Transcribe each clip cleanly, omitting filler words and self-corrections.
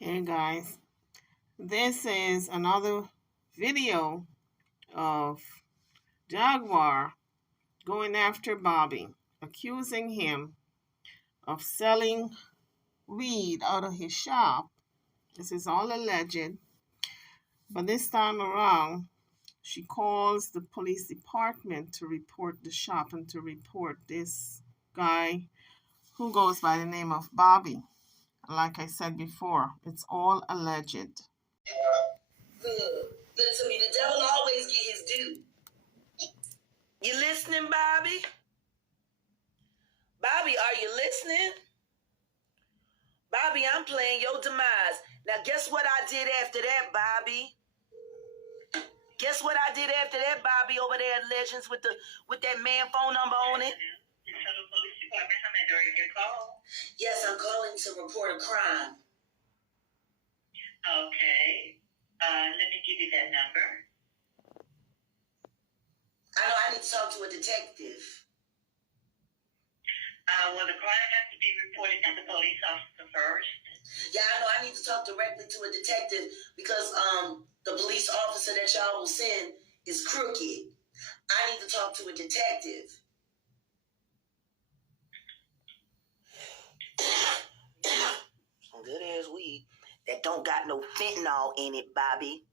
Hey guys, this is another video of Jaguar going after Bobby, accusing him of selling weed out of his shop. This is all alleged, but this time around, she calls the police department to report the shop and to report this guy who goes by the name of Bobby. Like I said before, it's all alleged. Good. Listen to me. The devil always get his due. You listening, Bobby? Bobby, are you listening? Bobby, I'm playing your demise. Now, guess what I did after that, Bobby? Guess what I did after that, Bobby, over there at Legends with that man phone number on it? Police department, how may I direct your call? Yes, I'm calling to report a crime. Okay. Let me give you that number. I know I need to talk to a detective. Well, the crime has to be reported to the police officer first. Yeah, I know I need to talk directly to a detective because the police officer that y'all will send is crooked. I need to talk to a detective. Some good ass weed that don't got no fentanyl in it, Bobby.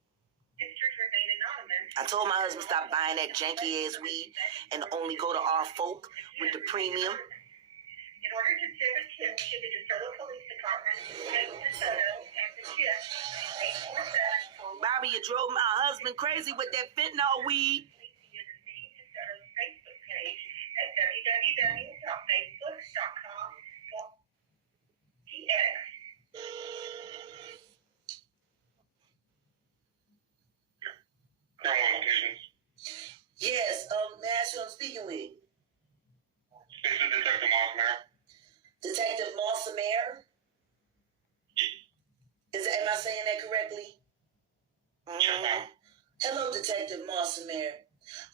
I told my husband stop buying that janky ass weed and only go to our folk with the premium. In order to service him to the DeSoto Police Department, DeSoto and the ship, 847. Bobby, you drove my husband crazy with that fentanyl weed. DeSoto's Facebook page at www.facebook.com/TX. Yes, may I ask who I'm speaking with? This is Detective Mossmere. Detective Mossmere? Am I saying that correctly? Yes, ma'am. Hello, Detective Mossmere.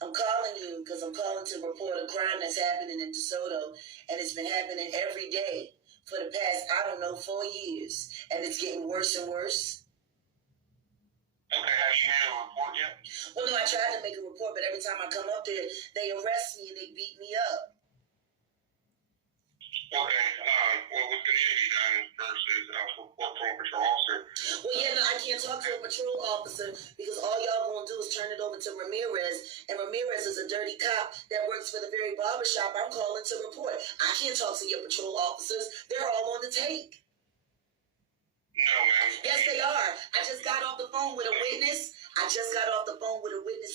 I'm calling you because I'm calling to report a crime that's happening in DeSoto, and it's been happening every day for the past, 4 years, and it's getting worse and worse. Okay, have you made a report yet? Well, no, I tried to make a report, but every time I come up there, they arrest me and they beat me up. Okay, well, what's going to be done is first is report to a patrol officer. Well, yeah, no, I can't talk to a patrol officer because all y'all going to do is turn it over to Ramirez, and Ramirez is a dirty cop that works for the very barbershop I'm calling to report. I can't talk to your patrol officers. They're all on the take. No, ma'am. Yes, they are. I just got off the phone with a witness.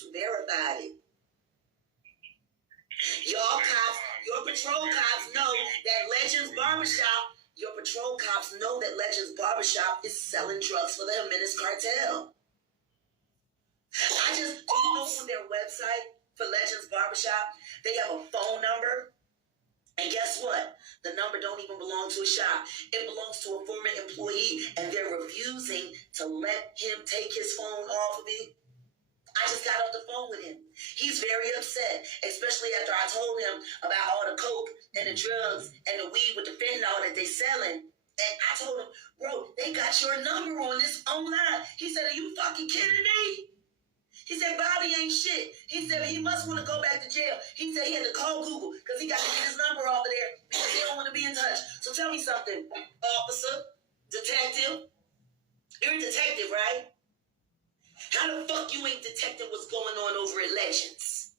Who verified it. Y'all cops, your patrol cops know that Legends Barbershop is selling drugs for the Jimenez cartel. Do you know on their website for Legends Barbershop, they have a phone number? And guess what? The number don't even belong to a shop. It belongs to a former employee, and they're refusing to let him take his phone off of me. I just got off the phone with him. He's very upset, especially after I told him about all the coke and the drugs and the weed with the fentanyl that they selling. And I told him, bro, they got your number on this online. He said, are you fucking kidding me? He said, Bobby ain't shit. He said he must want to go back to jail. He said he had to call Google because he got to get his number off of there because he don't want to be in touch. So tell me something, officer, detective. You're a detective, right? How the fuck you ain't detecting what's going on over at Legends?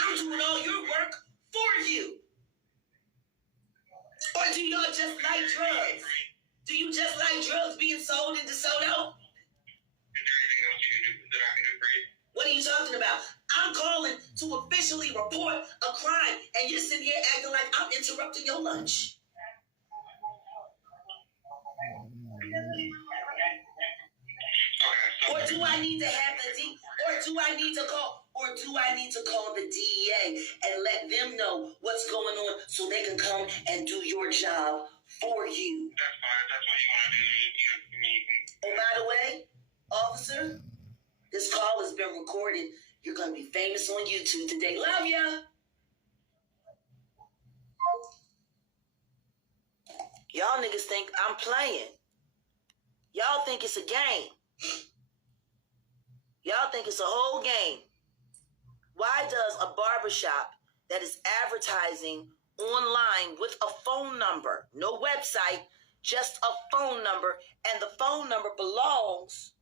I'm doing all your work for you. Or do y'all just like drugs? Do you just like drugs being sold in DeSoto? What are you talking about? I'm calling to officially report a crime, and you're sitting here acting like I'm interrupting your lunch. Or do I need to have call the DEA and let them know what's going on so they can come and do your job for you? That's fine. That's what you want to do. Oh, by the way, officer, this call has been recorded. You're going to be famous on YouTube today. Love ya. Y'all Y'all niggas think I'm playing. Y'all think it's a game. Y'all think it's a whole game. Why does a barbershop that is advertising online with a phone number, no website, just a phone number, and the phone number belongs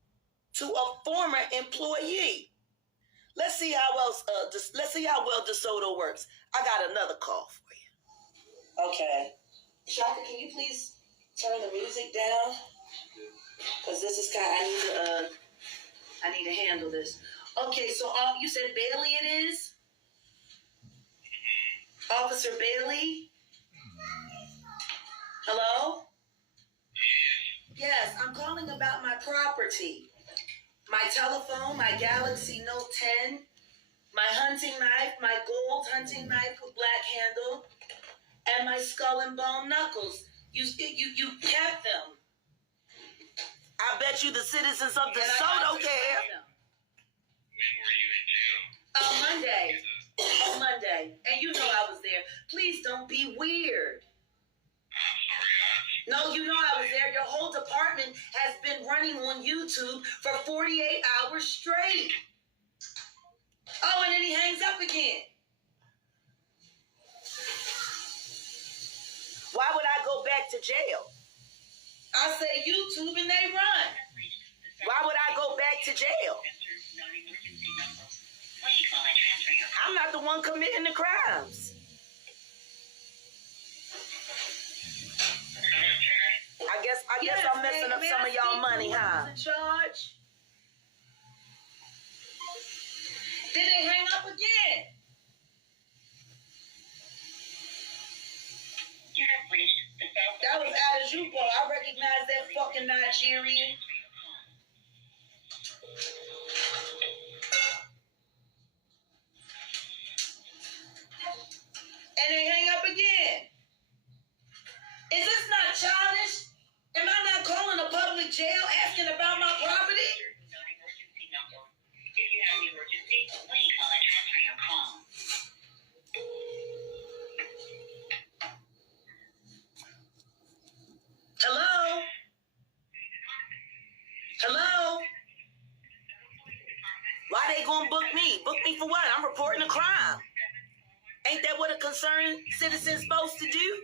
to a former employee? Let's see how well DeSoto works. I got another call for you. Okay. Shaka, can you please turn the music down? Because this is I need to handle this. Okay, so you said Bailey it is? Officer Bailey? Hello? Yes, I'm calling about my property. My telephone, my Galaxy Note 10, my hunting knife, my gold hunting knife with black handle, and my skull and bone knuckles. You kept them. I bet you the citizens of DeSoto care. When were you in jail? Monday. Monday. And you know I was there. Please don't be weird. I'm sorry, No, you know I was there. Your whole department has been running on YouTube for 48 hours straight. Oh, and then he hangs up again. Why would I go back to jail? I say YouTube and they run. Why would I go back to jail? I'm not the one committing the crimes. I guess I'm messing up some of y'all money, huh? In charge? Then they hang up again. That was Adajupo. I recognize that fucking Nigerian. And they hang up again. Is this not childish? Am I not calling a public jail asking about my property? If you have an emergency, please call and transfer your call. Hello? Hello? Why they gonna book me? Book me for what? I'm reporting a crime. Ain't that what a concerned citizen's supposed to do?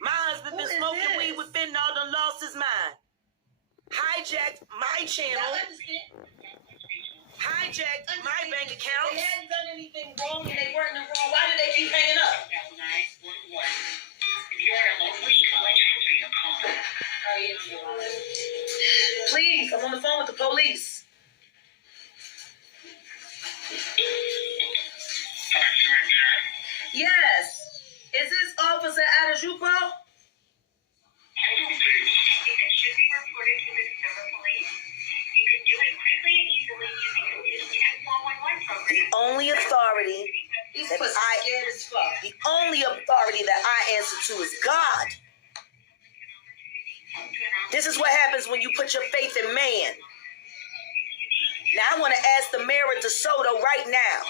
My husband been smoking weed with fentanyl, done lost his mind. Hijacked my channel. Hijacked my bank account. They hadn't done anything wrong and they weren't in the wrong. Why did they keep hanging up? Please, I'm on the phone with the police. Yes. Is this Officer Adajupo? Should be reported to the DeSoto police. You can do it quickly and easily using the new 10-411 program. The only authority that I answer to is God. This is what happens when you put your faith in man. Now I want to ask the mayor of DeSoto right now.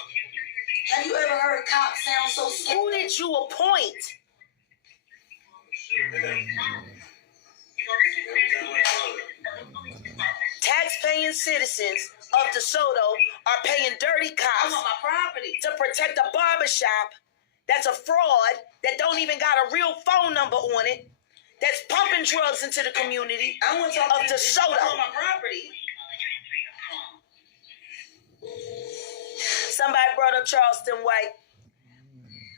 Have you ever heard cops sound so scared? Who did you appoint? Tax-paying citizens of DeSoto are paying dirty cops to protect a barbershop that's a fraud, that don't even got a real phone number on it, that's pumping drugs into the community of DeSoto. Somebody brought up Charleston White.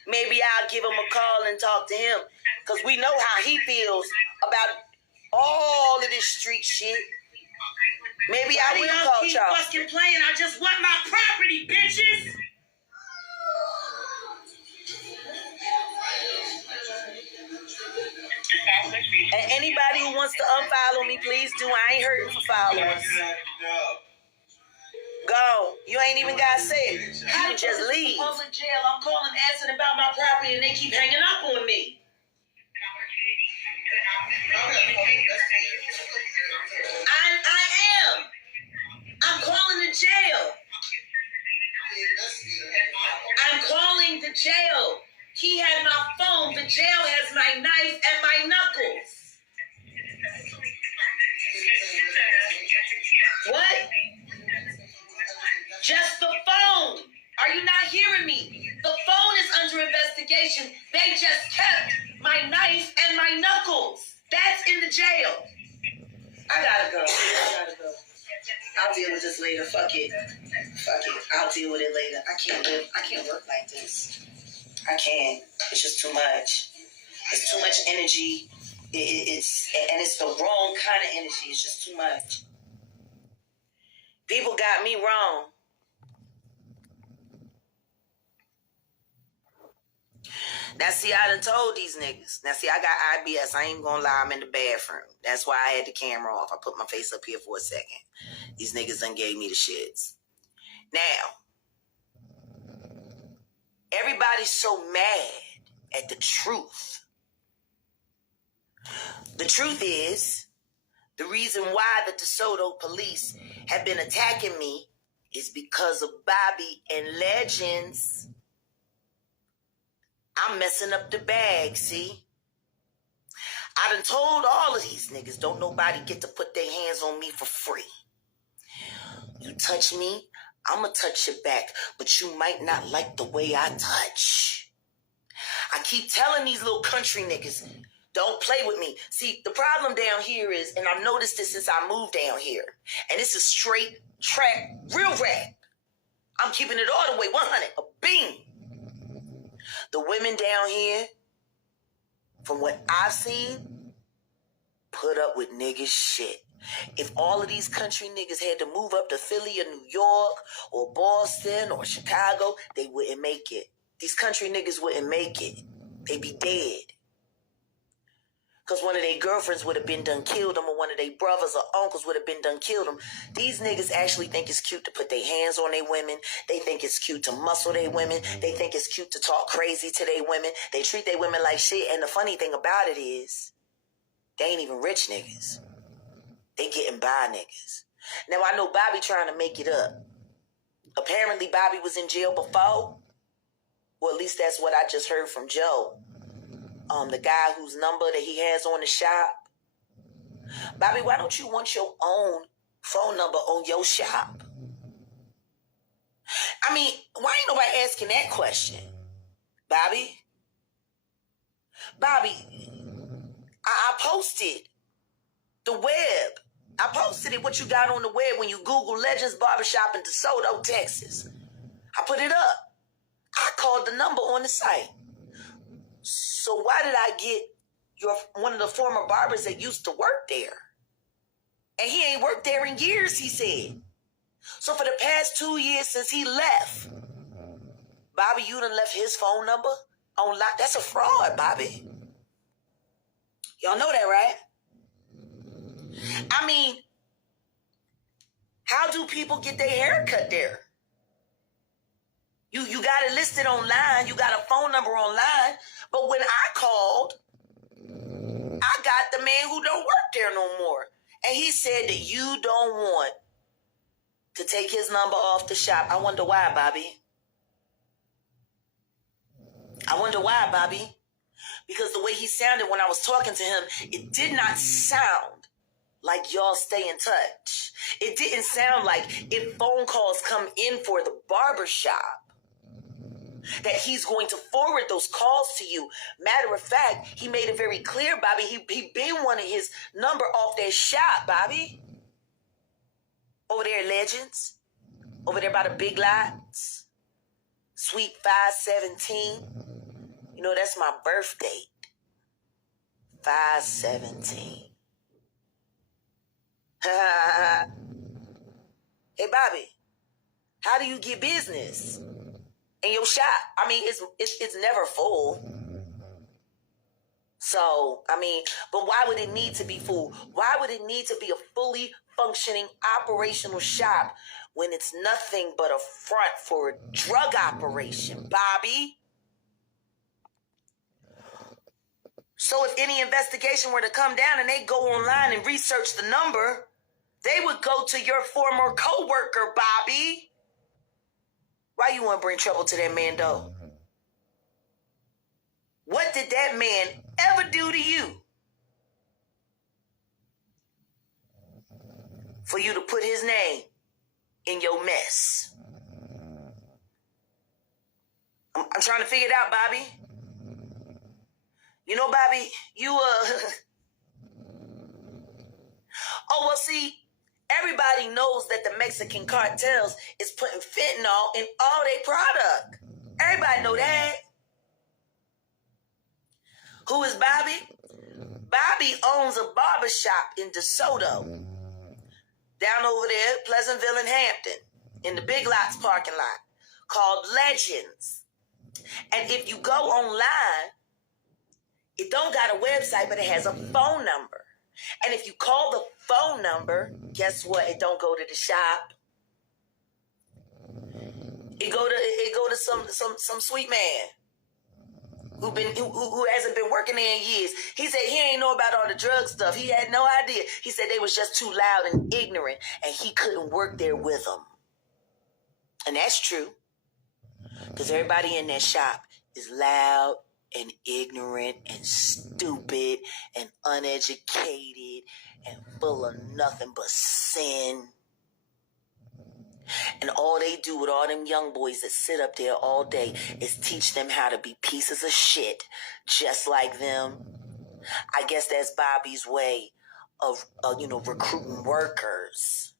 Maybe I'll give him a call and talk to him, because we know how he feels about all of this street shit. Maybe I will call Charles. Why do y'all keep fucking playing? I just want my property, bitches. And anybody who wants to unfollow me, please do. I ain't hurting for followers. Go. You ain't even got to say it. You can just leave. Public jail. I'm calling asking about my property and they keep hanging up on me. I am. I'm calling the jail. I'm calling the jail. He had my phone. The jail has my knife and deal with this later. Fuck it. I'll deal with it later. I can't work like this. I can't. It's just too much. It's too much energy. It's the wrong kind of energy. It's just too much. People got me wrong. Now, see, I done told these niggas. Now, see, I got IBS. I ain't gonna lie, I'm in the bathroom. That's why I had the camera off. I put my face up here for a second. These niggas done gave me the shits. Now, everybody's so mad at the truth. The truth is, the reason why the DeSoto police have been attacking me is because of Bobby and Legends. I'm messing up the bag, see? I done told all of these niggas, don't nobody get to put their hands on me for free. You touch me, I'ma touch you back, but you might not like the way I touch. I keep telling these little country niggas, don't play with me. See, the problem down here is, and I've noticed this since I moved down here, and it's a straight track, real rap. I'm keeping it all the way 100, a beam. The women down here, from what I've seen, put up with niggas shit. If all of these country niggas had to move up to Philly or New York or Boston or Chicago, they wouldn't make it. These country niggas wouldn't make it. They'd be dead. Because one of their girlfriends would have been done killed them, or one of their brothers or uncles would have been done killed them. These niggas actually think it's cute to put their hands on their women. They think it's cute to muscle their women. They think it's cute to talk crazy to their women. They treat their women like shit. And the funny thing about it is, they ain't even rich niggas. They getting by niggas. Now, I know Bobby trying to make it up. Apparently, Bobby was in jail before. Well, at least that's what I just heard from Joe. The guy whose number that he has on the shop. Bobby, why don't you want your own phone number on your shop? I mean, why ain't nobody asking that question? Bobby, I posted the web. I posted it, what you got on the web when you Google Legends Barbershop in DeSoto, Texas. I put it up. I called the number on the site. So why did I get one of the former barbers that used to work there? And he ain't worked there in years, he said. So for the past 2 years since he left, Bobby, you done left his phone number on lock. That's a fraud, Bobby. Y'all know that, right? I mean, how do people get their hair cut there? You got it listed online. You got a phone number online. But when I called, I got the man who don't work there no more. And he said that you don't want to take his number off the shop. I wonder why, Bobby. I wonder why, Bobby. Because the way he sounded when I was talking to him, it did not sound like y'all stay in touch. It didn't sound like if phone calls come in for the barbershop, that he's going to forward those calls to you. Matter of fact, he made it very clear, Bobby, he been wanting his number off that shop, Bobby. Over there at Legends. Over there by the Big Lots. Suite 517. You know, that's my birth date. 517. Hey, Bobby, how do you get business in your shop? I mean, it's never full. So, I mean, but why would it need to be full? Why would it need to be a fully functioning operational shop when it's nothing but a front for a drug operation, Bobby? So if any investigation were to come down and they go online and research the number, they would go to your former co-worker, Bobby. Why you want to bring trouble to that man, though? What did that man ever do to you for you to put his name in your mess? I'm trying to figure it out, Bobby. You know, Bobby, you, Oh, well, see, Everybody knows that the Mexican cartels is putting fentanyl in all their product. Everybody know that. Who is Bobby? Bobby owns a barbershop in DeSoto, down over there, Pleasantville and Hampton, in the Big Lots parking lot, called Legends. And if you go online, it don't got a website, but it has a phone number. And if you call the phone number, guess what? It don't go to the shop. It go to some sweet man who hasn't been working there in years. He said he ain't know about all the drug stuff. He had no idea. He said they was just too loud and ignorant, and he couldn't work there with them. And that's true, because everybody in that shop is loud and ignorant and stupid and uneducated and full of nothing but sin. And all they do with all them young boys that sit up there all day is teach them how to be pieces of shit just like them. I guess that's Bobby's way of recruiting workers.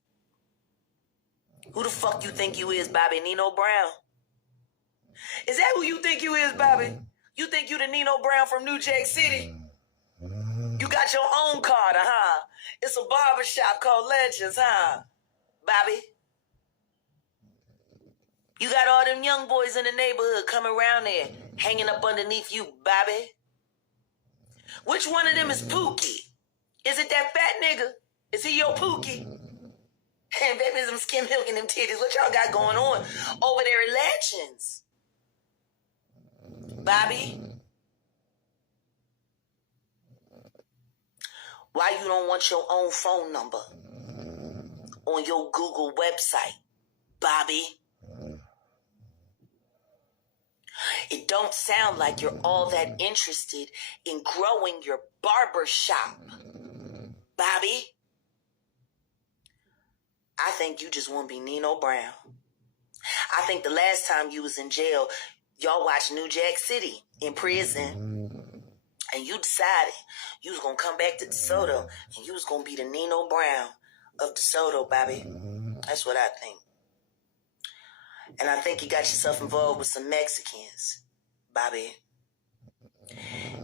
Who the fuck you think you is, Bobby? Nino Brown? Is that who you think you is, Bobby? You think you the Nino Brown from New Jack City? You got your own Carter, huh? It's a barbershop called Legends, huh? Bobby? You got all them young boys in the neighborhood coming around there, hanging up underneath you, Bobby. Which one of them is Pookie? Is it that fat nigga? Is he your Pookie? And baby, some skim milk and them titties. What y'all got going on over there at Legends? Bobby? Why you don't want your own phone number on your Google website, Bobby? It don't sound like you're all that interested in growing your barber shop, Bobby. I think you just want to be Nino Brown. I think the last time you was in jail, y'all watched New Jack City in prison, and you decided you was going to come back to DeSoto, and you was going to be the Nino Brown of DeSoto, Bobby. That's what I think. And I think you got yourself involved with some Mexicans, Bobby.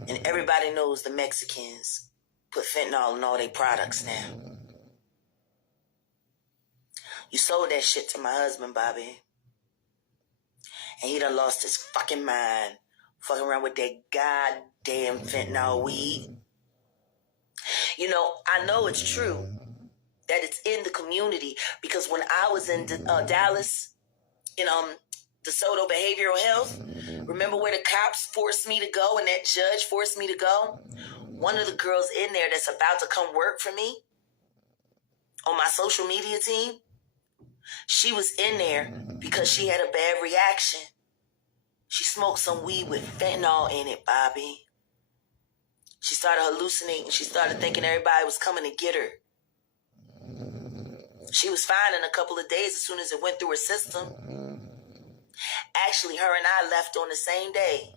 And everybody knows the Mexicans put fentanyl in all their products now. You sold that shit to my husband, Bobby. And he done lost his fucking mind, fucking around with that goddamn fentanyl weed. You know, I know it's true that it's in the community, because when I was in Dallas, in DeSoto Behavioral Health, remember where the cops forced me to go and that judge forced me to go? One of the girls in there that's about to come work for me on my social media team, she was in there because she had a bad reaction. She smoked some weed with fentanyl in it, Bobby. She started hallucinating. She started thinking everybody was coming to get her. She was fine in a couple of days as soon as it went through her system. Actually, her and I left on the same day.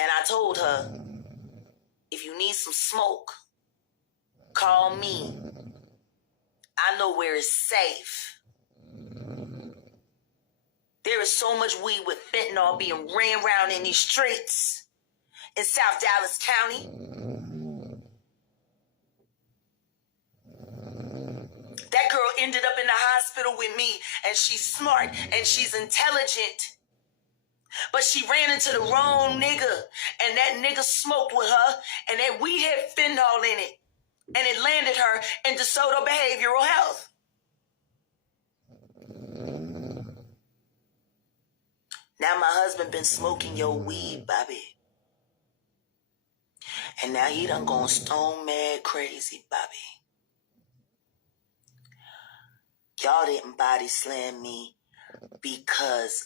And I told her, if you need some smoke, call me. I know where it's safe. There is so much weed with fentanyl being ran around in these streets in South Dallas County. That girl ended up in the hospital with me, and she's smart and she's intelligent. But she ran into the wrong nigga, and that nigga smoked with her, and that weed had fentanyl in it, and it landed her in DeSoto Behavioral Health. Now my husband been smoking your weed, Bobby. And now he done gone stone mad crazy, Bobby. Y'all didn't body slam me because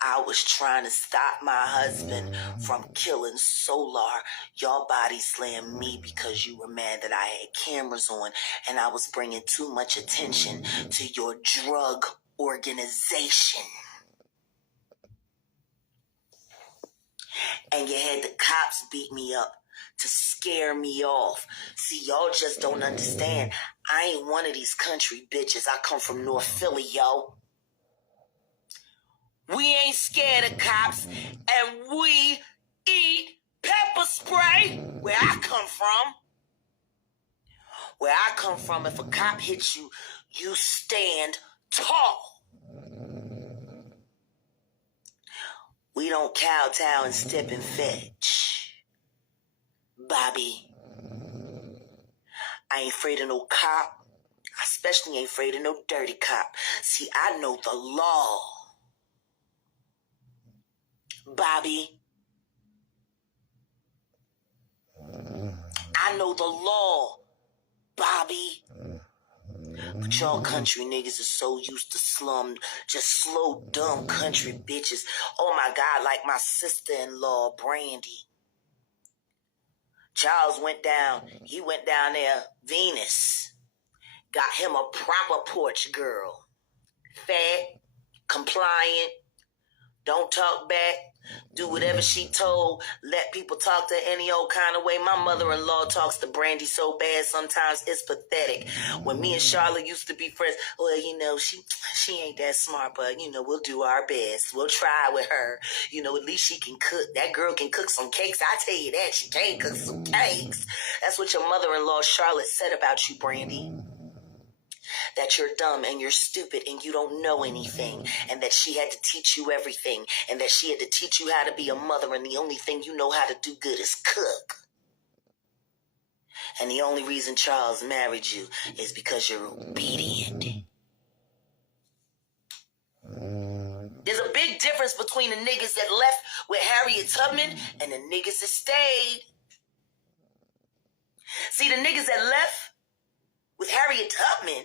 I was trying to stop my husband from killing Solar. Y'all body slammed me because you were mad that I had cameras on and I was bringing too much attention to your drug organization. And you had the cops beat me up to scare me off. See, y'all just don't understand. I ain't one of these country bitches. I come from North Philly, yo. We ain't scared of cops, and we eat pepper spray where I come from. Where I come from, if a cop hits you, you stand tall. We don't kowtow and step and fetch. Bobby, I ain't afraid of no cop. I especially ain't afraid of no dirty cop. See, I know the law. Bobby, I know the law. Bobby. But y'all country niggas are so used to slum, just slow, dumb country bitches. Oh my God, like my sister-in-law, Brandy. Charles went down there, Venus. Got him a proper porch girl. Fat, compliant, don't talk back, do whatever she told, let people talk to her any old kind of way. My mother-in-law talks to Brandy so bad sometimes it's pathetic. When me and Charlotte used to be friends, well, you know, she ain't that smart, but, you know, we'll do our best. We'll try with her. You know, at least she can cook. That girl can cook some cakes. I tell you that. She can cook some cakes. That's what your mother-in-law Charlotte said about you, Brandy. That you're dumb and you're stupid and you don't know anything, and that she had to teach you everything, and that she had to teach you how to be a mother, and the only thing you know how to do good is cook. And the only reason Charles married you is because you're obedient. There's a big difference between the niggas that left with Harriet Tubman and the niggas that stayed. See, the niggas that left with Harriet Tubman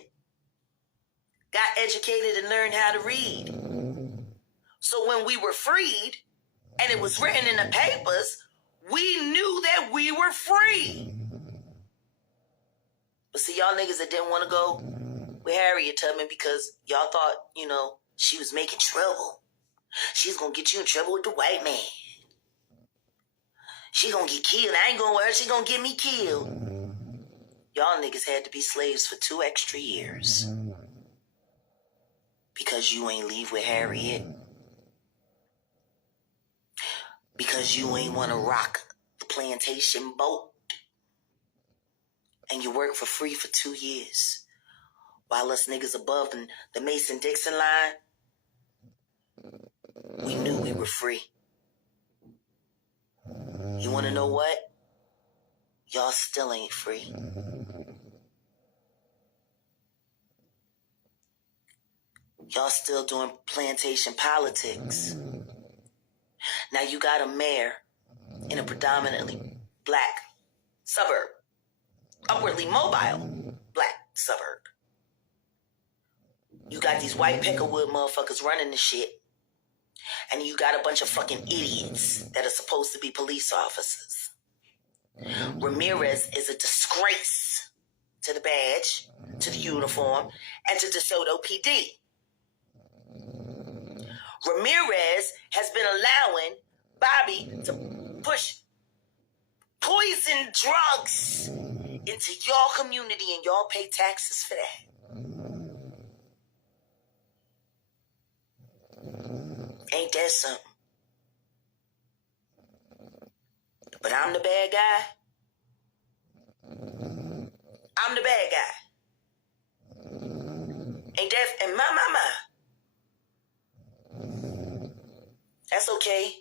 got educated and learned how to read. So when we were freed, and it was written in the papers, we knew that we were free. But see, y'all niggas that didn't want to go with Harriet Tubman because y'all thought, you know, she was making trouble. She's gonna get you in trouble with the white man. She gonna get killed. I ain't going with her. She gonna get me killed. Y'all niggas had to be slaves for 2 extra years. Because you ain't leave with Harriet. Because you ain't want to rock the plantation boat. And you work for free for 2 years. While us niggas above the Mason-Dixon line, we knew we were free. You want to know what? Y'all still ain't free. Y'all still doing plantation politics. Now you got a mayor in a predominantly black suburb. Upwardly mobile black suburb. You got these white peckerwood motherfuckers running the shit. And you got a bunch of fucking idiots that are supposed to be police officers. Ramirez is a disgrace to the badge, to the uniform, and to DeSoto PD. Ramirez has been allowing Bobby to push poison drugs into your community, and y'all pay taxes for that. Ain't that something? But I'm the bad guy. I'm the bad guy. Ain't that, and my. That's okay.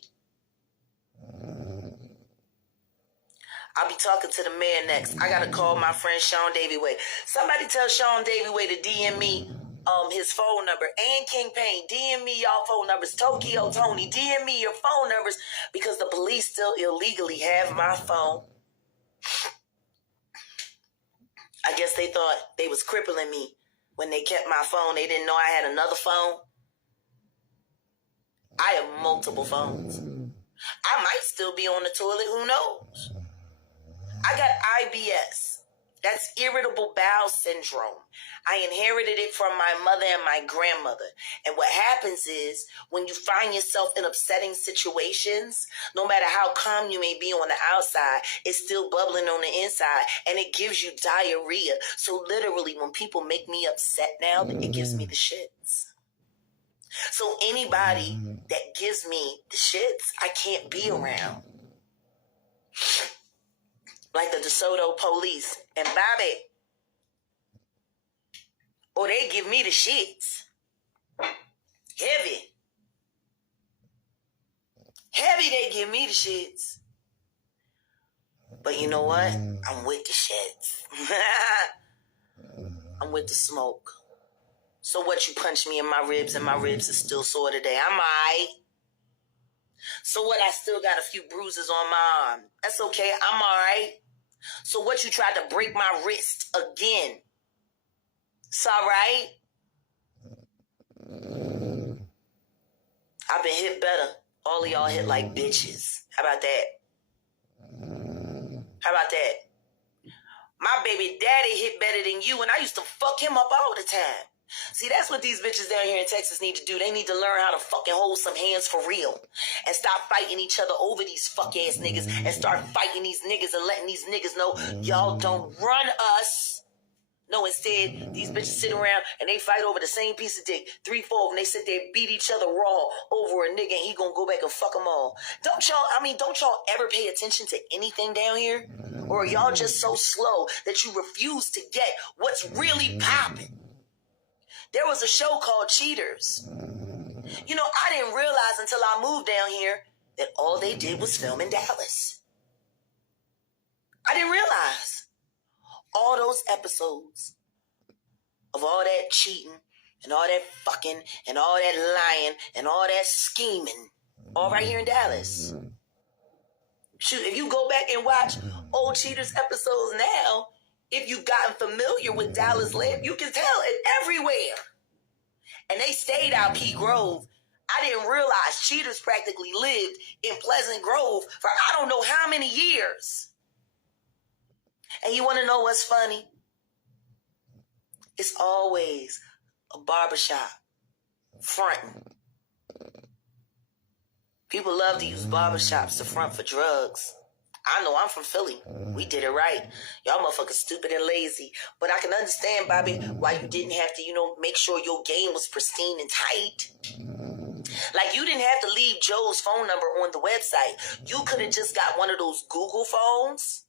I'll be talking to the mayor next. I gotta call my friend Sean Davy Way. Somebody tell Sean Davy Way to DM me his phone number. And King Payne, DM me y'all phone numbers. Tokyo Tony, DM me your phone numbers, because the police still illegally have my phone. I guess they thought they was crippling me when they kept my phone. They didn't know I had another phone. I have multiple phones. I might still be on the toilet. Who knows? I got IBS. That's irritable bowel syndrome. I inherited it from my mother and my grandmother. And what happens is when you find yourself in upsetting situations, no matter how calm you may be on the outside, it's still bubbling on the inside and it gives you diarrhea. So literally when people make me upset now, it gives me the shits. So anybody that gives me the shits, I can't be around. Like the DeSoto police and Bobby. Or they give me the shits. Heavy. Heavy, they give me the shits. But you know what? I'm with the shits. I'm with the smoke. So what, you punch me in my ribs and my ribs are still sore today. I'm alright. So what, I still got a few bruises on my arm. That's okay, I'm alright. So what, you tried to break my wrist again. It's alright. I've been hit better. All of y'all hit like bitches. How about that? How about that? My baby daddy hit better than you, and I used to fuck him up all the time. See, that's what these bitches down here in Texas need to do. They need to learn how to fucking hold some hands for real and stop fighting each other over these fuck ass niggas and start fighting these niggas and letting these niggas know y'all don't run us. No, instead, these bitches sit around and they fight over the same piece of dick. 3, 4 of them, they sit there and beat each other raw over a nigga and he gonna go back and fuck them all. Don't y'all ever pay attention to anything down here? Or are y'all just so slow that you refuse to get what's really popping? There was a show called Cheaters. You know, I didn't realize until I moved down here that all they did was film in Dallas. I didn't realize. All those episodes of all that cheating and all that fucking and all that lying and all that scheming, all right here in Dallas. Shoot, if you go back and watch old Cheaters episodes now, if you've gotten familiar with Dallas live, you can tell it everywhere. And they stayed out Pea Grove. I didn't realize Cheaters practically lived in Pleasant Grove for I don't know how many years. And you want to know what's funny? It's always a barbershop fronting. People love to use barbershops to front for drugs. I know, I'm from Philly. We did it right. Y'all motherfuckers stupid and lazy. But I can understand, Bobby, why you didn't have to, make sure your game was pristine and tight. Like, you didn't have to leave Joe's phone number on the website. You could have just got one of those Google phones.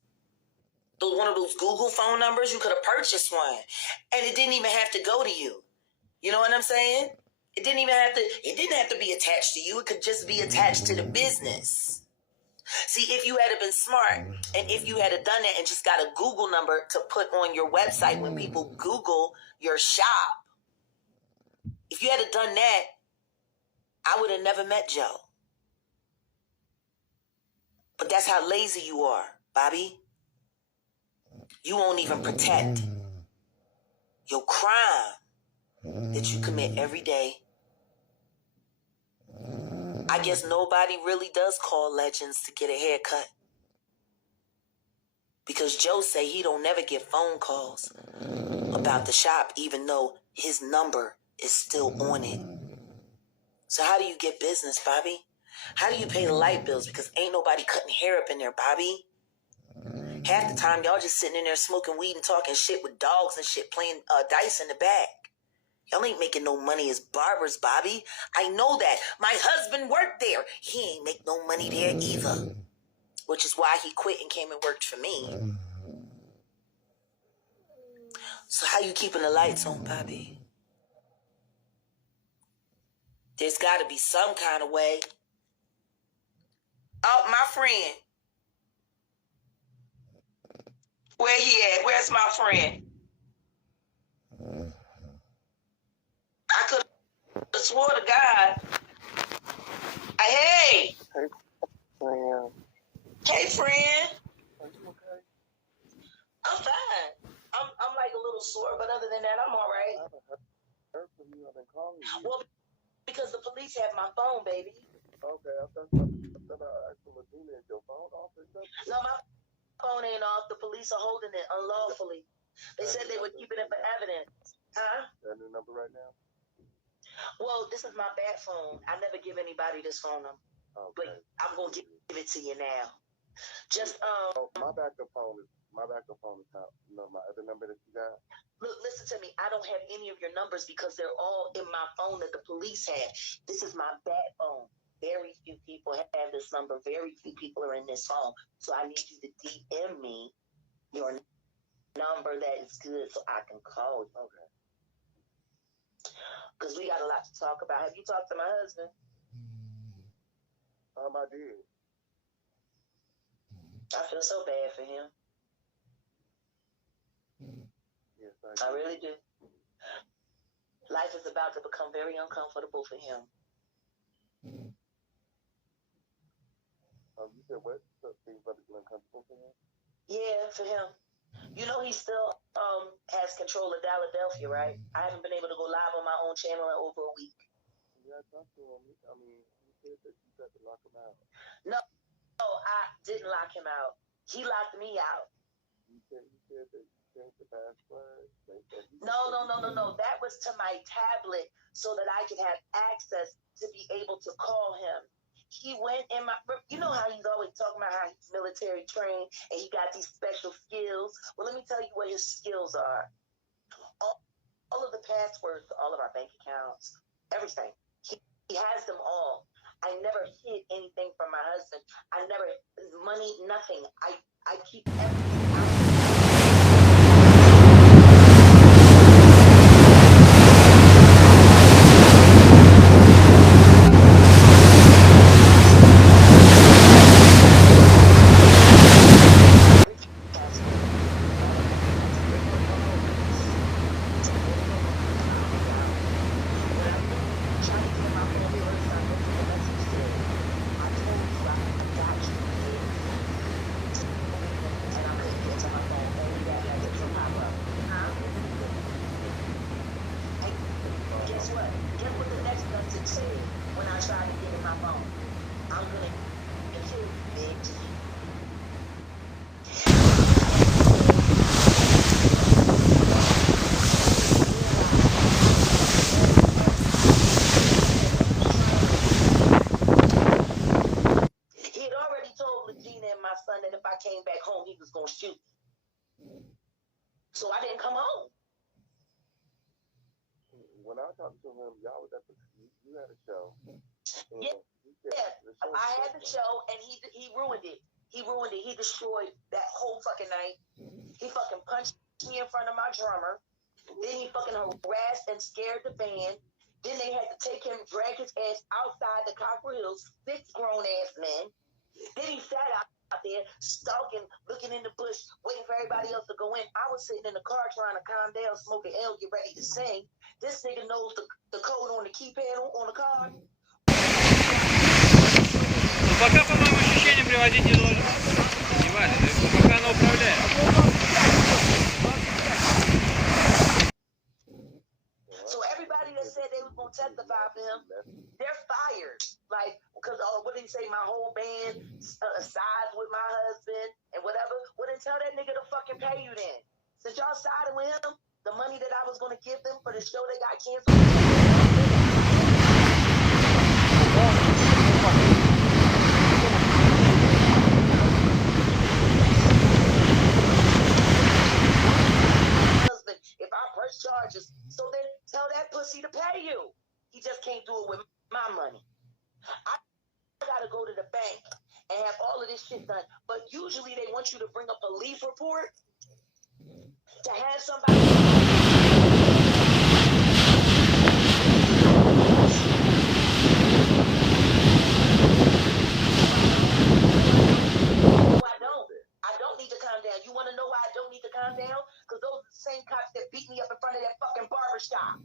One of those Google phone numbers, you could have purchased one. And it didn't even have to go to you. You know what I'm saying? It didn't have to be attached to you. It could just be attached to the business. See, if you had been smart and if you had done that and just got a Google number to put on your website when people Google your shop, if you had done that, I would have never met Joe. But that's how lazy you are, Bobby. You won't even protect your crime that you commit every day. I guess nobody really does call Legends to get a haircut. Because Joe say he don't never get phone calls about the shop even though his number is still on it. So how do you get business, Bobby? How do you pay the light bills? Because ain't nobody cutting hair up in there, Bobby. Half the time, y'all just sitting in there smoking weed and talking shit with dogs and shit, playing dice in the back. Y'all ain't making no money as barbers, Bobby. I know that. My husband worked there. He ain't make no money there either. Which is why he quit and came and worked for me. So how you keeping the lights on, Bobby? There's got to be some kind of way. Oh, my friend. Where he at? Where's my friend? I could have swore to God. Hey! Hey, friend. Hey, friend. Are you okay? I'm fine. I'm like a little sore, but other than that, I'm all right. I haven't heard from you. I've been calling you. Well, because the police have my phone, baby. Okay, I thought I asked for Medina. Is your phone off or something? No, my phone phone ain't off. The police are holding it unlawfully. They said they would keep it for evidence. Huh? That new number right now? Well, this is my bad phone. I never give anybody this phone number. Okay. But I'm going to give it to you now. Just, my backup phone is out. You know, my other number that you got? Look, listen to me. I don't have any of your numbers because they're all in my phone that the police have. This is my bad phone. Very few people have this number. Very few people are in this phone. So I need you to DM me your number that is good so I can call you. Okay. Because we got a lot to talk about. Have you talked to my husband? I did. I feel so bad for him. Yes, I really do. Life is about to become very uncomfortable for him. You said what? Things about to be uncomfortable for him? Yeah, for him. You know he still has control of Philadelphia, right? I haven't been able to go live on my own channel in over a week. Yeah, I talked to him. I mean, he said that you got to lock him out. No, I didn't lock him out. He locked me out. You said that you changed the password. No. That was to my tablet so that I could have access to be able to call him. He went in my, you know how he's always talking about how he's military trained and he got these special skills. Well, let me tell you what his skills are. All of the passwords to all of our bank accounts, everything. He has them all. I never hid anything from my husband. I never, money, nothing. I keep everything out. Guess what? Guess what the next message said when I tried to get in my phone? I'm gonna kill you, bitch. He had already told Regina and my son that if I came back home, he was gonna shoot. So I didn't come home. When I talked to him, y'all was at you had a show. Yeah, I had the show, and he ruined it. He ruined it. He destroyed that whole fucking night. He fucking punched me in front of my drummer. Then he fucking harassed and scared the band. Then they had to take him, drag his ass outside the Copper Hills, 6 grown-ass men. Then he sat out there, stalking, looking in the bush, waiting for everybody else to go in. I was sitting in the car trying to calm down, smoking L, get ready to sing. This nigga knows the code on the keypad on the car. Пока, по-моему, ощущение приводить не должен. Не важно, пока она управляет. So everybody that said they was gonna testify for him, they're fired. Like, because what did he say? My whole band sides with my husband and whatever. Well, then tell that nigga to fucking pay you then. Since y'all sided with him, the money that I was gonna give them for the show that got canceled. If I press charges, so then tell that pussy to pay you. He just can't do it with my money. I gotta go to the bank and have all of this shit done. But usually they want you to bring a police report to have somebody. I don't need to calm down. You want to know why I don't need to calm down? Because those are the same cops that beat me up in front of that fucking barbershop.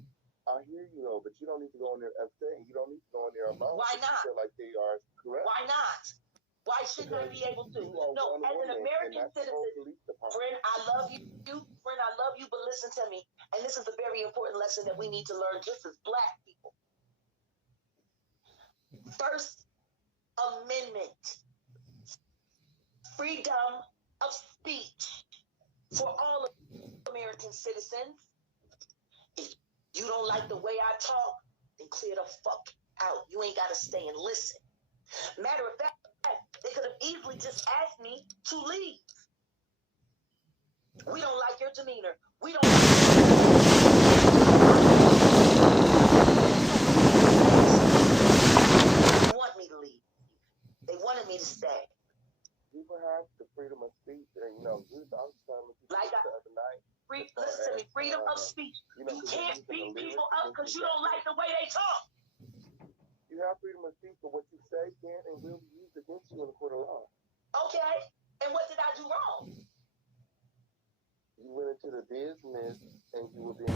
I hear you though, but you don't need to go in there upset, and you don't need to go in there alone. Why not? Feel like they are correct. Why not? Why shouldn't I be able to? No, as an American citizen, friend, I love you. Friend, I love you, but listen to me. And this is a very important lesson that we need to learn just as black people. First Amendment. Freedom of speech for all American citizens. If you don't like the way I talk, then clear the fuck out. You ain't gotta stay and listen. Matter of fact, they could have easily just asked me to leave. We don't like your demeanor. We don't like they want me to leave. They wanted me to stay. People have the freedom of speech, and I was telling people Like the other night. Listen to me, freedom of speech. You can't beat people up because you don't like the way they talk. You have freedom of speech, but what you say can and will be used against you in the court of law. Okay, and what did I do wrong? You went into the business and you were being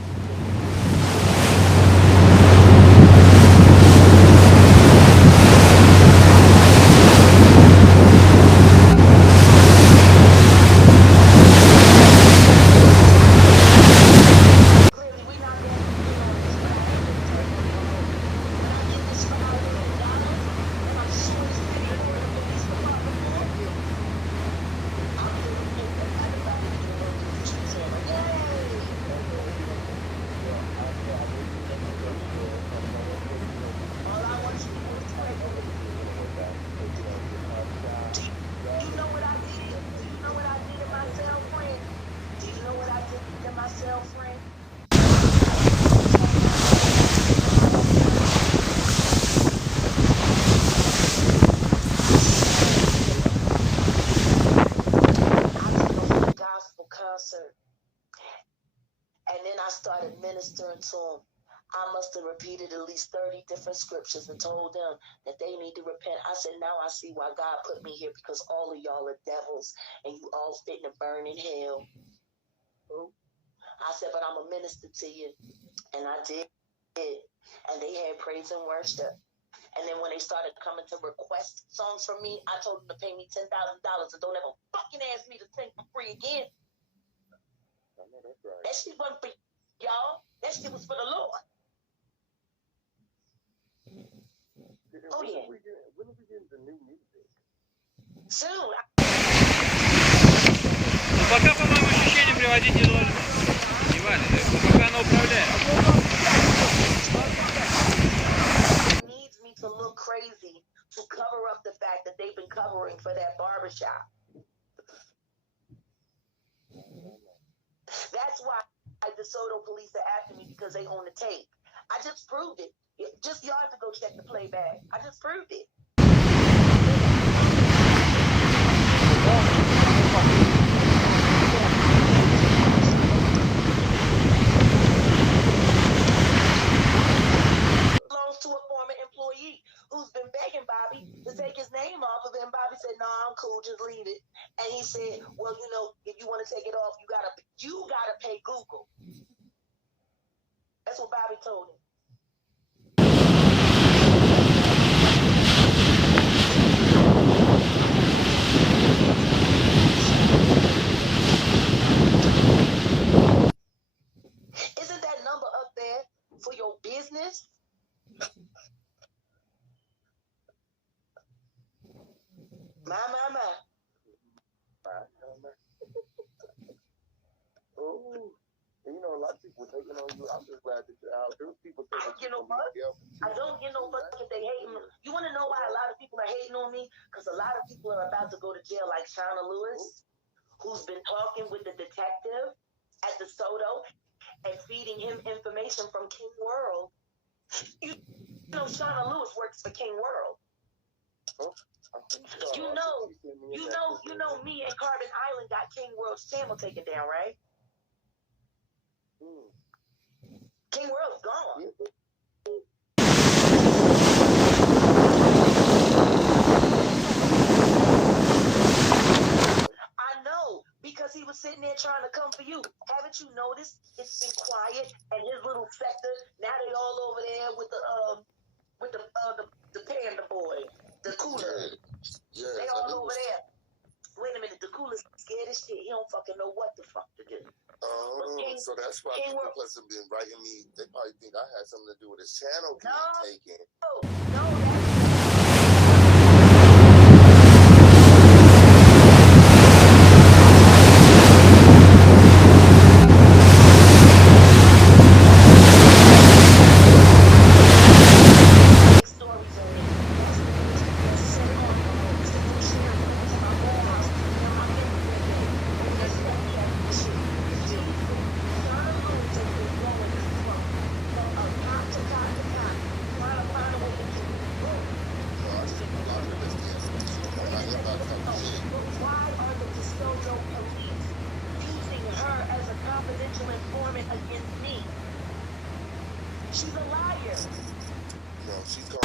clearly we not going to agree on this, but I am going to tell you one more. When I get this $5 million, and I'm sure it's paid for in the police department for, I'm going to put them at the back of the room with the street camera. Yay! All I want you to do is pray for me. Do you know what I did? Do you know what I did to myself, friend? Do you know what I did to myself, friend? Gospel concert, and then I started ministering to them. I must have repeated at least 30 different scriptures and told them that they need to repent. I said, now I see why God put me here, because all of y'all are devils and you all fit to burn in hell. I said, but I'm a minister to you, and I did it. And they had praise and worship. And then when they started coming to request songs from me, I told them to pay me $10,000 and don't ever fucking ask me to sing for free again. I know that's right. That shit wasn't for y'all. That shit was for the Lord. Oh, yeah. When are we getting the new music? Soon. Ну, пока, по-моему, ощущение приводить не должен. Не важно, пока она управляет. It needs me to look crazy to cover up the fact that they've been covering for that barbershop. That's why the DeSoto police are after me, because they own the tape. I just proved it. Just y'all have to go check the playback. I just proved it. Belongs to a former employee who's been begging Bobby to take his name off of it. And Bobby said, "No, I'm cool, just leave it." And he said, "Well, if you want to take it off, you gotta pay Google." That's what Bobby told him. Isn't that number up there for your business? My. Oh, and a lot of people taking on you. I'm just glad that you're out. There's people I don't get no fuck. I don't get no fuck if they hating. You want to know why a lot of people are hating on me? Because a lot of people are about to go to jail, like Shauna Lewis, who's been talking with the detective at the DeSoto and feeding him information from King World. You know Shauna Lewis works for King World. You know me and Carbon Island got King World's channel taken down, right? King World's gone. I know, because he was sitting there trying to come for you. Haven't you noticed? It's been quiet, and his little sector, now they all over there with the panda boy, the cooler. Yes, they all over there. Wait a minute, the cooler's scared as shit. He don't fucking know what the fuck to do. So that's why people plus have been writing me. They probably think I had something to do with his channel being taken. No. confidential informant against me. She's a liar. No, she's going.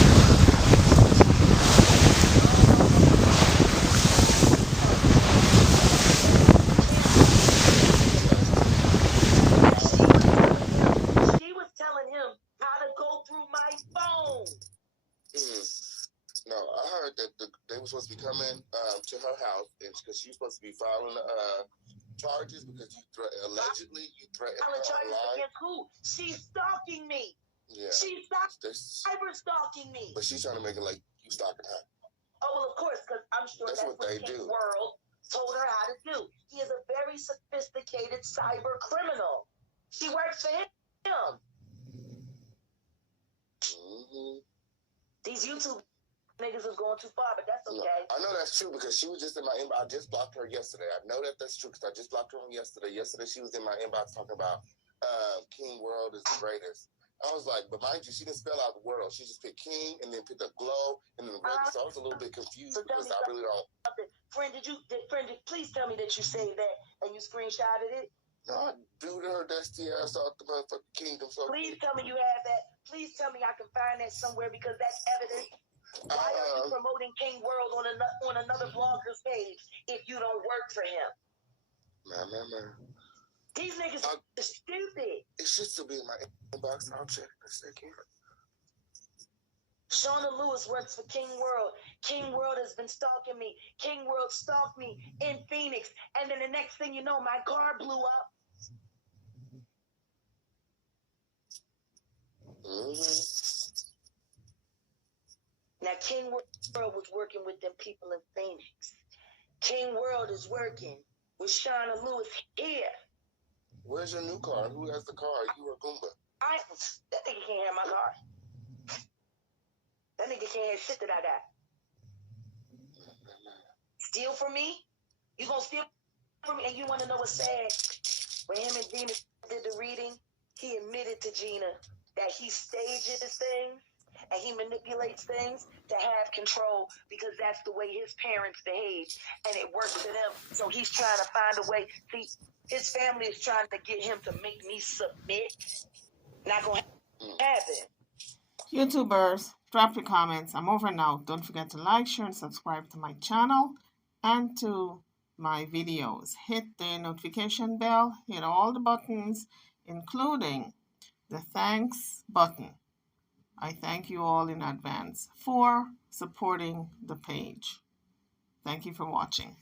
She was telling him how to go through my phone. No, I heard that they were supposed to be coming to her house, and because she's supposed to be filing charges because allegedly you threatened her Charges online. against who? She's stalking me. Yeah. She's cyber stalking me. But she's trying to make it like you stalking her. Oh, well, of course, because I'm sure that's what they do. World told her how to do. He is a very sophisticated cyber criminal. She works for him. These YouTube niggas is going too far, but that's okay. I know that's true because she was just in my inbox. I just blocked her yesterday. I know that's true because I just blocked her yesterday. Yesterday she was in my inbox talking about King World is the greatest. I was like, but mind you, she didn't spell out the world. She just picked King and then picked a glow and then the greatest. So I was a little bit confused because I really don't. Friend, please tell me that you saved that and you screenshotted it? No, I dude her dusty ass out the motherfucking kingdom. So please tell me you have that. Please tell me I can find that somewhere because that's evidence. Why are you promoting King World on another blogger's page if you don't work for him? Man. These niggas are stupid. It should still be in my inbox. I'll check in a second. Shauna Lewis works for King World. King World has been stalking me. King World stalked me in Phoenix. And then the next thing you know, my car blew up. Now, King World was working with them people in Phoenix. King World is working with Shauna Lewis here. Where's your new car? Who has the car? You or Goomba? That nigga can't have my car. That nigga can't have shit that I got. Steal from me? You gonna steal from me? And you wanna know what's sad? When him and Gina did the reading, he admitted to Gina that he stages things and he manipulates things to have control because that's the way his parents behaved and it works for them. So he's trying to find a way. See, his family is trying to get him to make me submit. Not gonna happen. YouTubers, drop your comments. I'm over now. Don't forget to like, share, and subscribe to my channel and to my videos. Hit the notification bell, hit all the buttons, including the thanks button. I thank you all in advance for supporting the page. Thank you for watching.